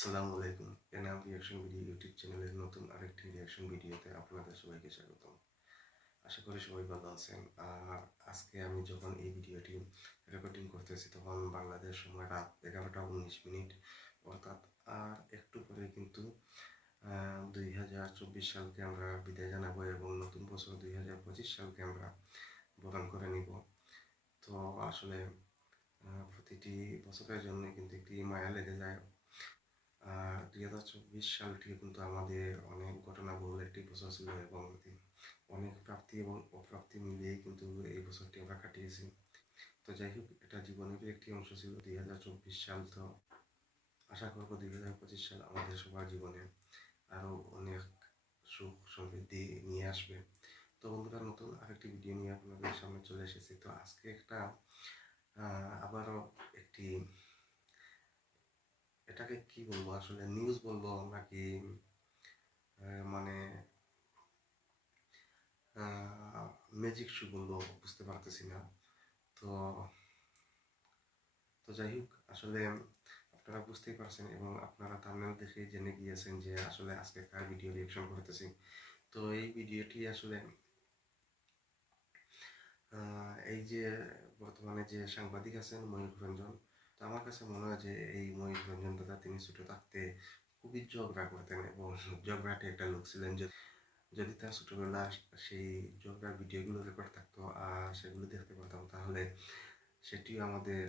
আসসালামু আলাইকুম Enam reaction video YouTube চ্যানেলের নতুন আরেকটি রিয়াকশন ভিডিওতে আপনাদের সবাইকে স্বাগতম। আশা করি সবাই ভালো আছেন। আর আজকে আমি যখন এই ভিডিওটি রেকর্ডিং করতেছি, তখন বাংলাদেশ সময় রাত এগারোটা উনিশ মিনিট অর্থাৎ আর একটু পরে কিন্তু দুই হাজার চব্বিশ সালকে আমরা বিদায় জানাব এবং নতুন বছর দুই হাজার পঁচিশ সালকে আমরা বরণ করে নিব। তো আসলে প্রতিটি বছরের জন্য কিন্তু একটি মায়া লেগে যায়। দুই হাজার চব্বিশ সালটি কিন্তু আমাদের অনেক ঘটনাবহুল একটি বছর ছিল এবং অনেক প্রাপ্তি এবং অপ্রাপ্তি মিলিয়ে কিন্তু এই বছরটি আমরা কাটিয়েছি। তো যাই হোক, এটা জীবনেরই একটি অংশ ছিল দুই হাজার চব্বিশ সাল। তো আশা করব দুই হাজার পঁচিশ সাল আমাদের সবার জীবনে আরও অনেক সুখ সমৃদ্ধি নিয়ে আসবে। তো বন্ধুরা, নতুন আরেকটি ভিডিও নিয়ে আপনাদের সামনে চলে এসেছি। তো আজকে একটা আবারও একটি এটাকে কি বলব? আসলে নিউজ বলব নাকি মানে ম্যাজিক শো বলব, বুঝতে পারতেছি না। তো তো যাই হোক, আসলে আপনারা বুঝতেই পারছেন এবং আপনারা থাম্বনেল দেখে জেনে গিয়েছেন যে আসলে আজকে কার ভিডিও রিয়েকশন করতেছি। তো এই ভিডিওটি আসলে এই যে বর্তমানে যে সাংবাদিক আছেন ময়ূর রঞ্জন তো আমার কাছে মনে হয় যে এই ময়ূর রঞ্জন দাদা তিনি ছোটো থাকতে খুবই ঝগড়া করতেন এবং ঝগড়াটে একটা লোক ছিলেন যে যদি তার ছোটোবেলা সেই ঝগড়ার ভিডিওগুলো রেকর্ড থাকতো আর সেগুলো দেখতে পারতাম, তাহলে সেটিও আমাদের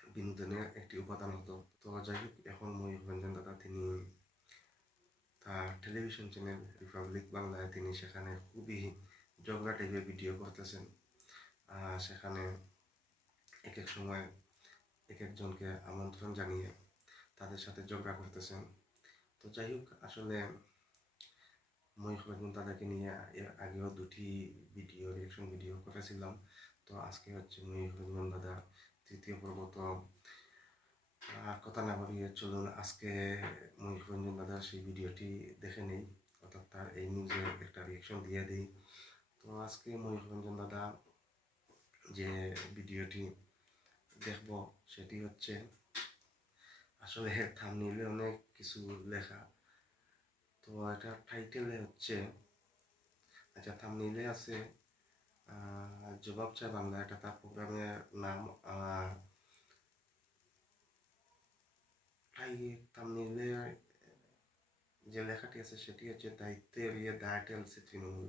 বিনোদনের একটি উপাদান হতো। তো যাই হোক, এখন ময়ূর রঞ্জন দাদা তিনি তার টেলিভিশন চ্যানেল রিপাবলিক বাংলায় তিনি সেখানে খুবই ঝগড়া টাইপের ভিডিও করতেছেন। আর সেখানে এক এক সময় এক একজনকে আমন্ত্রণ জানিয়ে তাদের সাথে ঝগড়া করতেছেন। তো যাই হোক, আসলে রঞ্জন দাদাকে নিয়ে এর আগেও দুটি ভিডিও রিয়েকশন ভিডিও করেছিলাম। তো আজকে হচ্ছে রঞ্জন দাদা তৃতীয় পর্ব। তো কথা না বাড়িয়ে চলুন, আজকে ময়ূর রঞ্জন দাদার সেই ভিডিওটি দেখে নেই, অর্থাৎ তার এই নিউজে একটা রিয়েকশন দিয়ে দিই। তো আজকে ময়ূর রঞ্জন দাদা যে ভিডিওটি দেখব, সেটি হচ্ছে আসলে থামনিলে অনেক কিছু লেখা। তো এটা টাইটেলে হচ্ছে আচ্ছা থামনিলে আছে জবাব চাই বাংলা, এটা তার প্রোগ্রামের নাম আর থামনিলে যে লেখাটি আছে, সেটি হচ্ছে দায়িত্বের ইয়ে দায়িত্ব আছে তৃণমূল।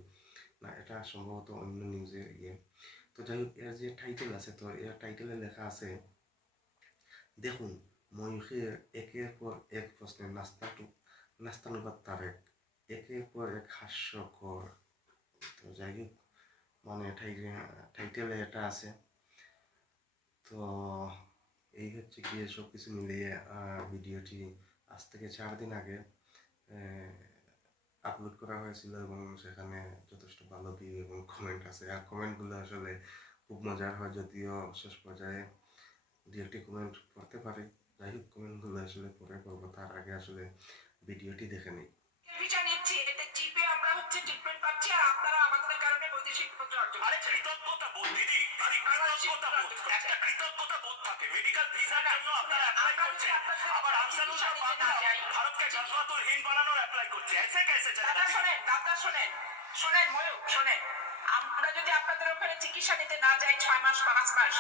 না, এটা সম্ভবত অন্য নিউজের ইয়ে। তো যাই হোক, এর যে টাইটেল আছে, তো এর টাইটেলে লেখা আছে, দেখুন ময়ূখের একের পর এক প্রশ্নের নাস্তাটু নাস্তানুবাদ তারেক একের পর এক হাস্যকর তো যাই হোক মানে টাইটেলে এটা আছে। তো এই হচ্ছে গিয়ে সব কিছু মিলিয়ে ভিডিওটি আজ থেকে চার দিন আগে আপলোড করা হয়েছিল এবং সেখানে যথেষ্ট ভালো ভিউ এবং কমেন্ট আছে। আর কমেন্টগুলো আসলে খুব মজার হয় যদিও শেষ পর্যায়ে দু একটি কমেন্ট পড়তে পারি। যাই হোক কমেন্টগুলো আসলে পরে পড়ব। তার আগে আসলে ভিডিওটি দেখে নিই। ভিসা নিচ্ছি এতে চিপে আমরা হচ্ছে ট্রিটমেন্ট পাচ্ছি আর আপনারা আমাদের কারণে বৈদেশিক মুদ্রা অর্জন আরে করছেন। কৃতজ্ঞতা বোধ দিদি দিদি কৃতজ্ঞতা বোধ। একটা কৃতজ্ঞতা বোধ থাকে। মেডিকেল ভিসার জন্য আপনারা অ্যাপ্লাই করছেন। আবার আনসারুল্লাহ বাংলা ভারতকে বানানোর অ্যাপ্লাই করছে। এসে কেসে দাদা শোনেন দাদা শোনেন শোনেন ময়ূর শোনেন। আমরা যদি আপনাদের ওখানে চিকিৎসা নিতে না যাই ছয় মাস পাঁচ মাস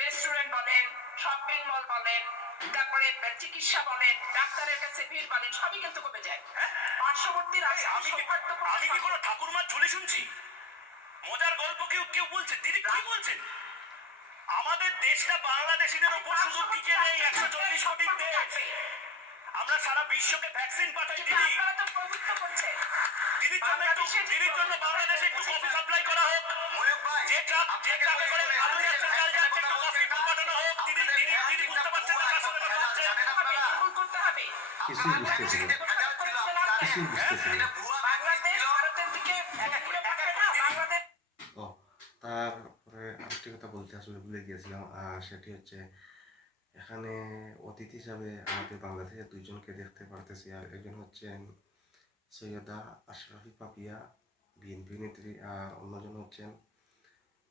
রেস্টুরেন্ট বলেন শপিং মল বলেন তারপরে চিকিৎসা বলেন ডাক্তারের কাছে ভিড় বলেন সবই কিন্তু কমে যায়। পার্শ্ববর্তী রাষ্ট্র আমি কি কোনো ঝুলি শুনছি? মজার গল্প কেউ কেউ বলছে? দিদি কি বলছেন? আমাদের দেশটা বাংলাদেশিদের উপর শুধু টিকে নেই একশো চল্লিশ কোটি দেশ। আমরা সারা বিশ্বকে ভ্যাকসিন পাঠাই দিদি। আপনারা তো প্রভুত্ব করছেন দিদির জন্য একটু দিদির জন্য বাংলাদেশে একটু কফি সাপ্লাই করা হোক। যে ট্রাক যে ট্রাকে করে আলু যাচ্ছে চাল যাচ্ছে একটু কফি পাঠানো হোক। দিদি দিদি দিদি বুঝতে পারছেন না কথা হচ্ছে কিছুই বুঝতেছি কিছুই বুঝতেছি থাকবে না। বাংলাদেশ ও তারপরে আরেকটি কথা বলতে আসলে ভুলে গিয়েছিলাম। আর সেটি হচ্ছে এখানে অতিথি হিসাবে আমাদের বাংলাদেশের দুইজনকে দেখতে পারতেছি। আর একজন হচ্ছেন সৈয়দা আশরাফি পাপিয়া, বিএনপি নেত্রী, আর অন্যজন হচ্ছেন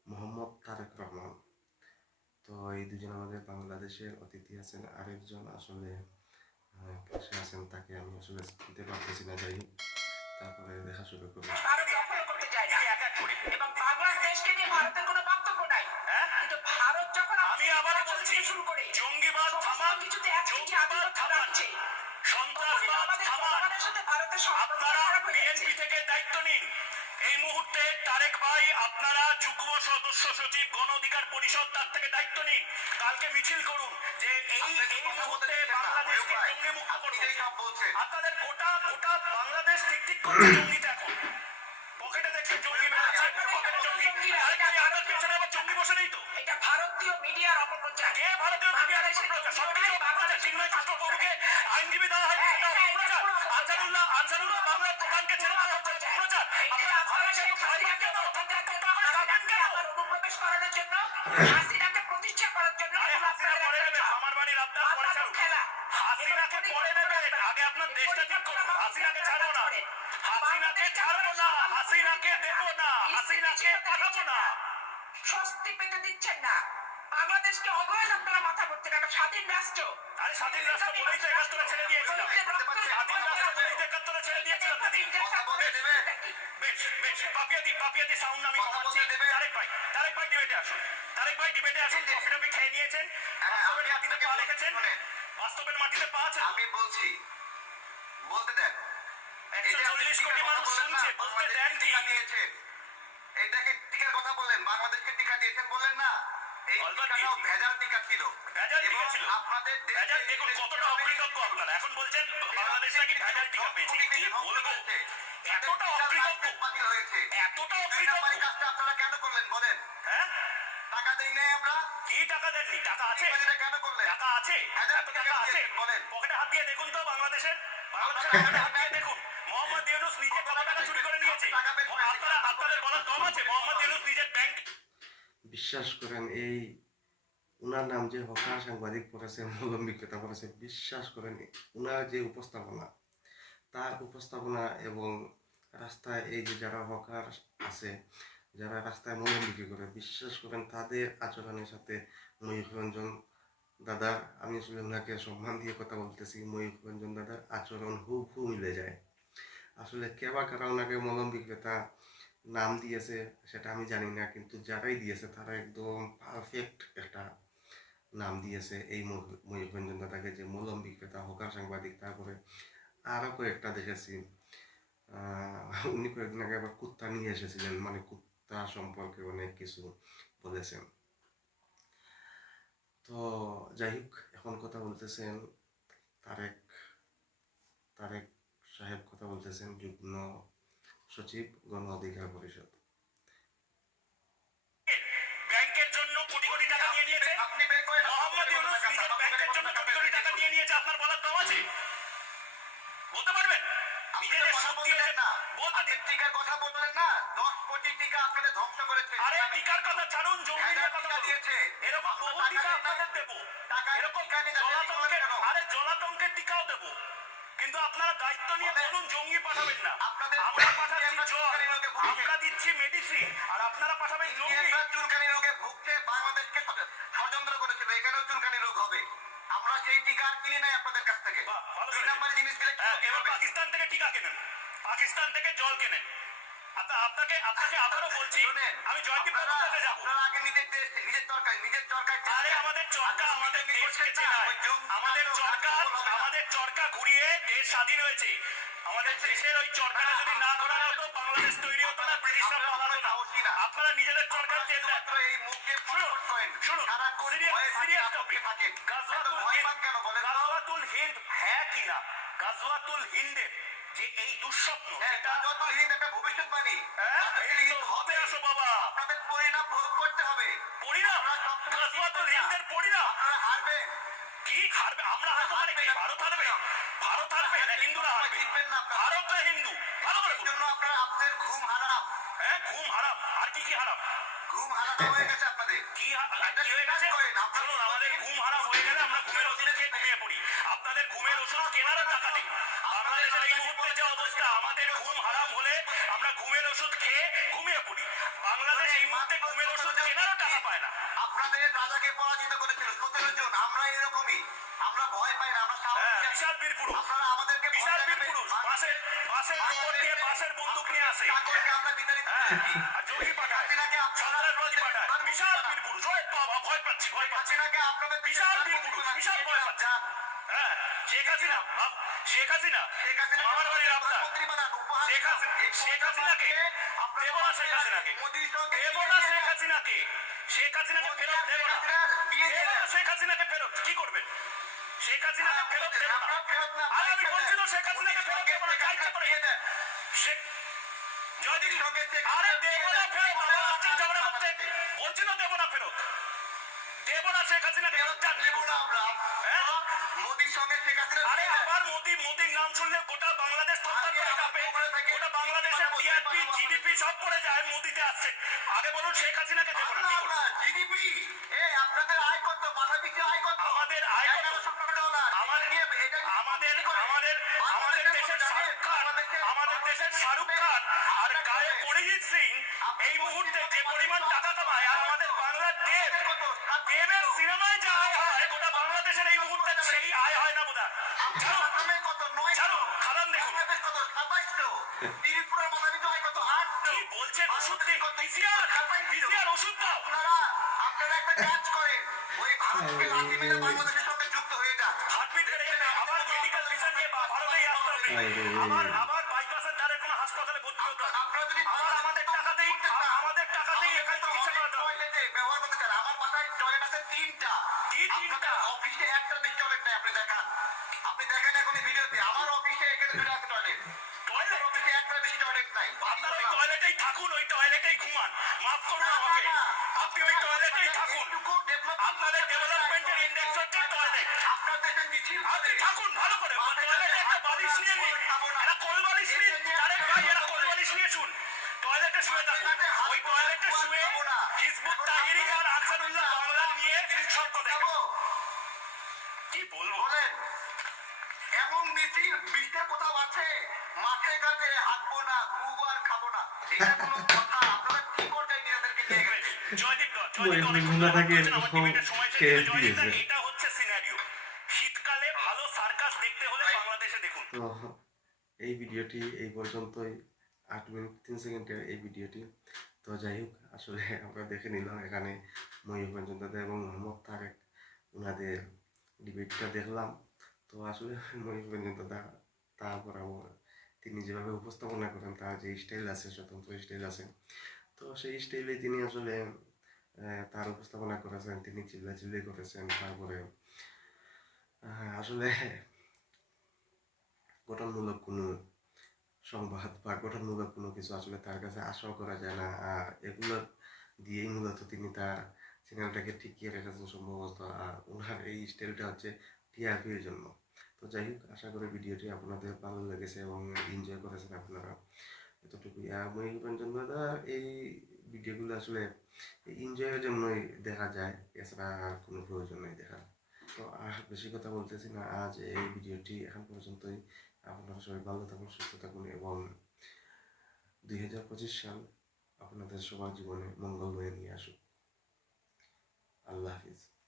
মোহাম্মদ তারেক রহমান। তো এই দুজন আমাদের বাংলাদেশের অতিথি আছেন। আরেকজন আসলে আছেন, তাকে আমি আসলে চিনতে পারতেছি না, যাই তারপরে দেখা শুরু করি। আপনার দেশটা ঠিক করুন। হাসিনাকে ছাড়বো না হাসিনাকে ছাড়বো না হাসিনাকে দেবো না হাসিনাকে পাঠাবো না স্বস্তি পেতে দিচ্ছেন না। বাংলাদেশকে অবহেল আপনারা মাথা করছেন একটা স্বাধীন রাষ্ট্র। আরে স্বাধীন রাষ্ট্র বলেই তো একাত্তরে ছেড়ে দিয়েছিলাম। স্বাধীন রাষ্ট্র বলেই তো একাত্তরে ছেড়ে দিয়েছিলাম। দিদি বেশ বেশ পাপিয়াদি পাপিয়াদি সাউন্ড আমি কমাচ্ছি। তারেক ভাই তারেক ভাই ডিবেটে আসুন। তারেক ভাই ডিবেটে আসুন কফি টফি খেয়ে নিয়েছেন। হ্যাঁ, বাস্তবের মাটিতে পা রেখেছেন। বাস্তবের মাটিতে পা আছে আমি বলছি বলতে দেন। একশো চল্লিশ কোটি মানুষ শুনছে বলতে দেন কি এটাকে বললেন বাংলাদেশকে টিকা দিয়েছেন বললেন না। এই টিকাটাও ভেজাল টিকা ছিল। ভেজাল টিকা ছিল। আপনাদের ভেজাল দেখুন কতটা অকৃতজ্ঞ আপনারা। এখন বলছেন বাংলাদেশ নাকি ভেজাল টিকা পেয়েছে। কি বলব? এতটা অকৃতজ্ঞ এতটা অকৃতজ্ঞ কাজটা আপনারা কেন করলেন বলেন? হ্যাঁ? টাকা দেই নাই আমরা। কি টাকা দেননি? টাকা আছে। কেন করলেন? টাকা আছে। এত টাকা টাকা আছে। বলেন। পকেটে হাত দিয়ে দেখুন তো বাংলাদেশের বাংলাদেশের পকেটে হাত দিয়ে দেখুন মোহাম্মদ ইউনুস নিজে কত টাকা চুরি করে নিয়েছে আপনারা আপনাদের বলার দম আছে মোহাম্মদ ইউনুস নিজের ব্যাংক বিশ্বাস করেন এই উনার নাম যে হকার সাংবাদিক পড়েছে মূলম্বিকতা পড়েছে বিশ্বাস করেন উনার যে উপস্থাপনা, তার উপস্থাপনা এবং রাস্তায় এই যে যারা হকার আছে, যারা রাস্তায় মলম বিক্রি করে, বিশ্বাস করেন তাদের আচরণের সাথে ময়ূররঞ্জন দাদার, আমি আসলে ওনাকে সম্মান দিয়ে কথা বলতেছি ময়ূররঞ্জন দাদার আচরণ হু মিলে যায়। আসলে কে বা কারা ওনাকে মলম বিক্রেতা নাম দিয়েছে, সেটা আমি জানি না, কিন্তু যারাই দিয়েছে তারা একদম পারফেক্ট একটা নাম দিয়েছে এই দাদাকে যে মলম বিক্রেতা হকার সাংবাদিক, তারপরে আরও কয়েকটা দেখেছি। উনি কয়েকদিন আগে আবার কুত্তা নিয়ে এসেছিলেন মানে কুত্তা সম্পর্কে অনেক কিছু বলেছেন। তো যাই হোক, এখন কথা বলতেছেন তারেক তারেক সাহেব কথা বলতেছেন যুগ্ম সচিব, গণ অধিকার পরিষদ। পাঠাবেন না। আমরা পাঠাচ্ছি জল। আমরা দিচ্ছি মেডিসিন আর আপনারা পাঠাবেন চুলকানি রোগে ভুগছে বাংলাদেশকে ষড়যন্ত্র করেছিল। এখানেও চুলকানি রোগ হবে। আমরা সেই টিকা আর কিনি নাই আপনাদের কাছ থেকে। দুই। নম্বরের জিনিস গেলে হ্যাঁ, এবার পাকিস্তান থেকে টিকা কেনেন। পাকিস্তান থেকে জল কেনেন। আচ্ছা, আপনাকে আপনাকে আবারও বলছি আমি জয়দীপ বাবুর কাছে আপনারা আগে নিজের দেশ নিজের চরকায় নিজের চরকায় আরে আমাদের চরকা আমাদের দেশকে চেনায়। আমাদের চরকা আমাদের চরকা ঘুরিয়ে দেশ স্বাধীন হয়েছে। আমাদের দেশের ওই চরকাটা যদি না ঘোরানো হতো বাংলাদেশ তৈরি হতো না ব্রিটিশরা পালাতো না। আপনারা নিজেদের চরকা দেন এই মুখে শুনুন, শুনুন, থাকেন, topic। গাজওয়াতুল হিন্দ- হ্যাঁ কিনা গাজওয়াতুল হিন্দের যে এই দুঃস্বপ্ন হ্যাঁ, হিন্দ একটা ভবিষ্যৎবাণী। হ্যাঁ, হবে। আসো বাবা। আপনাদের পরিণাম ভোগ করতে হবে। পরিণাম? গাজওয়াতুল। হিন্দের পরিণাম? আপনারা হারবেন। কি হারবে? আমরা হারবো ভারত হারবে? ভারত হারবে? না হিন্দুরা হারবে। ভারত না হিন্দু। ভালো করে জন্য আপনারা আপনাদের ঘুম হারাম হ্যাঁ ঘুম হারাম। আর কি কি হারাম? ঘুম হারাম হয়ে গেছে আপনাদের। কি কি হয়ে গেছে? শুনুন আমাদের ঘুম হারাম হয়ে গেলে আমরা ঘুমের ওষুধ খেয়ে ঘুমিয়ে পড়ি। আপনাদের ঘুমের ওষুধ কেনারও টাকা নেই। বাংলাদেশের এই মুহূর্তে যে অবস্থা আমাদের ঘুম হারাম হলে আমরা ঘুমের ওষুধ খেয়ে ঘুমিয়ে পড়ি। বাংলাদেশ এই মুহূর্তে ঘুমের ওষুধ কেনারও টাকা পায় না। আপনাদের রাজাকে পরাজিত করেছিল আমরা ভয় পাই না আমরা হ্যাঁ বিশাল বীরপুরুষ আপনারা বাসের উপর দিয়ে বাসের বন্দুক নিয়ে আসে। চাকরকে আমরা বিতাড়িত করেছি আর জঙ্গি পাঠায়। আপনারা সন্ত্রাসবাদী পাঠায়। বিশাল বীর পুরুষ। ওই বাবা ভয় পাচ্ছি ভয় পাচ্ছি। হাসিনাকে আপনাদের বিশাল বীর পুরুষ। বিশাল ভয় পাচ্ছি হ্যাঁ শেখ হাসিনা শেখ হাসিনা শেখ হাসিনা মামার বাড়ির আপনার প্রধানমন্ত্রী বানান, উপহার শেখ হাসিনা শেখ হাসিনাকে আপনারা দেব না শেখ হাসিনাকে দেব না শেখ হাসিনাকে শেখ হাসিনাকে ফেরত দেব না শেখ হাসিনাকে ফেরত? কি করবেন? শেখ হাসিনাকে ফেরত দেব না। আপনারা ফেরত না, আর আমি বলছি তো শেখ হাসিনাকে ফেরত সঙ্গে দেব না। শেখ যদি আরে দেব না ফেরত বলে আবার আসছেন ঝগড়া করতে। বলছি তো দেব না ফেরত। দেব না শেখ হাসিনাকে ফেরত যান দেব না আমরা। হ্যাঁ? মোদির সঙ্গে শেখ হাসিনার আরে আবার মোদি মোদির নাম শুনলে গোটা বাংলাদেশ আগে করে কাঁপে থাকে, গোটা বাংলাদেশের টিআরপি জিডিপি সব পড়ে যায় মোদিতে আসছে। আগে বলুন শেখ হাসিনাকে দেব না কি করব? আমরা GDP, এই আপনাদের আয় কত? মাথা পিছু আয় কত? আমাদের আয় কত? এগারোশো কোটি ডলার। আমাদের এটা নিয়ে- এটা নিয়ে আমাদের কি করে? আমাদের আমাদের দেশের শাহরুখ খান আমাদের দেশের শাহরুখ খান আর গায়ে অরিজিৎ সিং এই মুহূর্তে যে পরিমাণ টাকা কামায় আর আমাদের বাংলার দেব দেবের সিনেমায় যা থাকুন ভালো করে একটা বালিশ নিয়ে নিন এরা কোল বালিশ নিন আরে ভাই এরা কোল বালিশ নিয়ে শুন টয়লেটে শুয়ে থাকুন ওই টয়লেটে শুয়ে হিজবুত তাহিরি আর আনসারুল্লাহ বাংলা নিয়ে সব কথা কি বলব? এমন মিছিল বিশটা কোথাও আছে? মাঠে ঘাটে হাঁটবো না ঘুরবো আর খাব না। এটা কোনো কথা। আপনারা কি করতে নিজেদেরকে নিয়ে গেছেন? জয়দীপ জয়দীপ অনেক থাকে সময় দিয়েছে। এই ভিডিওটি এই পর্যন্তই। আট মিনিট, তিন সেকেন্ডের এই ভিডিওটি। তো যাই হোক, আসলে আমরা দেখে নিলাম এখানে ময়ূরভঞ্জন দাদা এবং মোহাম্মদ তারেক ওনাদের ডিবেটটা দেখলাম। তো আসলে ময়ূরভঞ্জন দাদা তারপর আমার তিনি যেভাবে উপস্থাপনা করেন, তার যে স্টাইল আছে, স্বতন্ত্র স্টাইল আছে, তো সেই স্টাইলে তিনি আসলে তার উপস্থাপনা করেছেন, তিনি চিল্লা চিল্লি করেছেন। তারপরে আসলে গঠনমূলক কোনো সংবাদ বা গঠনমূলক কোনো কিছু আসলে তার কাছে আশাও করা যায় না। আর এগুলো দিয়েই মূলত তিনি তার চ্যানেলটাকে টিকিয়ে রেখেছেন সম্ভবত। আর ওনার এই স্টাইলটা হচ্ছে টিআরপির জন্য। তো যাই হোক, আশা করি ভিডিওটি আপনাদের ভালো লেগেছে এবং এনজয় করেছেন আপনারা এতটুকুই। আর ময়ূরঞ্জন দাদা এই ভিডিওগুলো আসলে এনজয়ের জন্যই দেখা যায়, এছাড়া আর কোনো প্রয়োজন নেই দেখার। তো আর বেশি কথা বলতেছি না, আজ এই ভিডিওটি এখন পর্যন্তই। আপনারা সবাই ভালো থাকুন, সুস্থ থাকুন এবং দুই হাজার পঁচিশ সাল আপনাদের সবার জীবনে মঙ্গলময় নিয়ে আসুক। আল্লাহ হাফিজ।